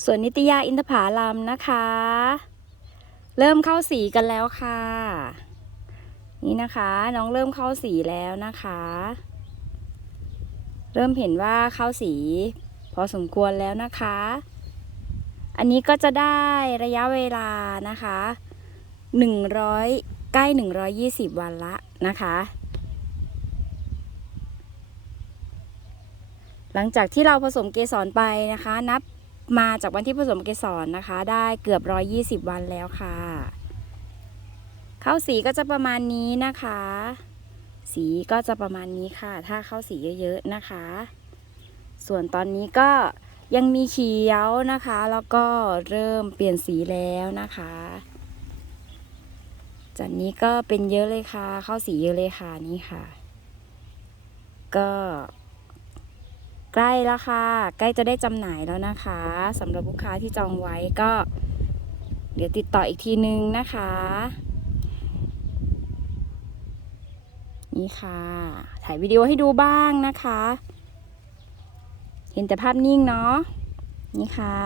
ส่วนนิตยาอินทผาลัมนะคะ เริ่มเข้าสีกันแล้วค่ะ นี่นะคะ น้องเริ่มเข้าสีแล้วนะคะ เริ่มเห็นว่าเข้าสี พอสมควรแล้วนะคะ อันนี้ก็จะได้ระยะเวลานะคะ100ใกล้120วันละนะคะ หลังจากที่เราผสมเกสรไปนะคะ นับ มาจากวันที่ผสมเกสรนะคะ ได้เกือบ 120 วันแล้วค่ะ ข้าวสีก็จะประมาณนี้นะคะ สีก็จะประมาณนี้ค่ะ ถ้าข้าวสีเยอะๆนะคะ ส่วนตอนนี้ก็ยังมีเขียวนะคะ แล้วก็เริ่มเปลี่ยนสีแล้วนะคะจากนี้ก็เป็นเยอะเลยค่ะ ข้าวสีเยอะเลยค่ะนี่ค่ะ ก็ ใกล้แล้วค่ะ ใกล้จะได้จำหน่ายแล้วนะคะสำหรับลูกค้าที่จองไว้ก็ เดี๋ยวติดต่ออีกทีนึงนะคะ นี่ค่ะ ถ่ายวิดีโอให้ดูบ้างนะคะ เห็นแต่ภาพนิ่งเนาะนี่ค่ะ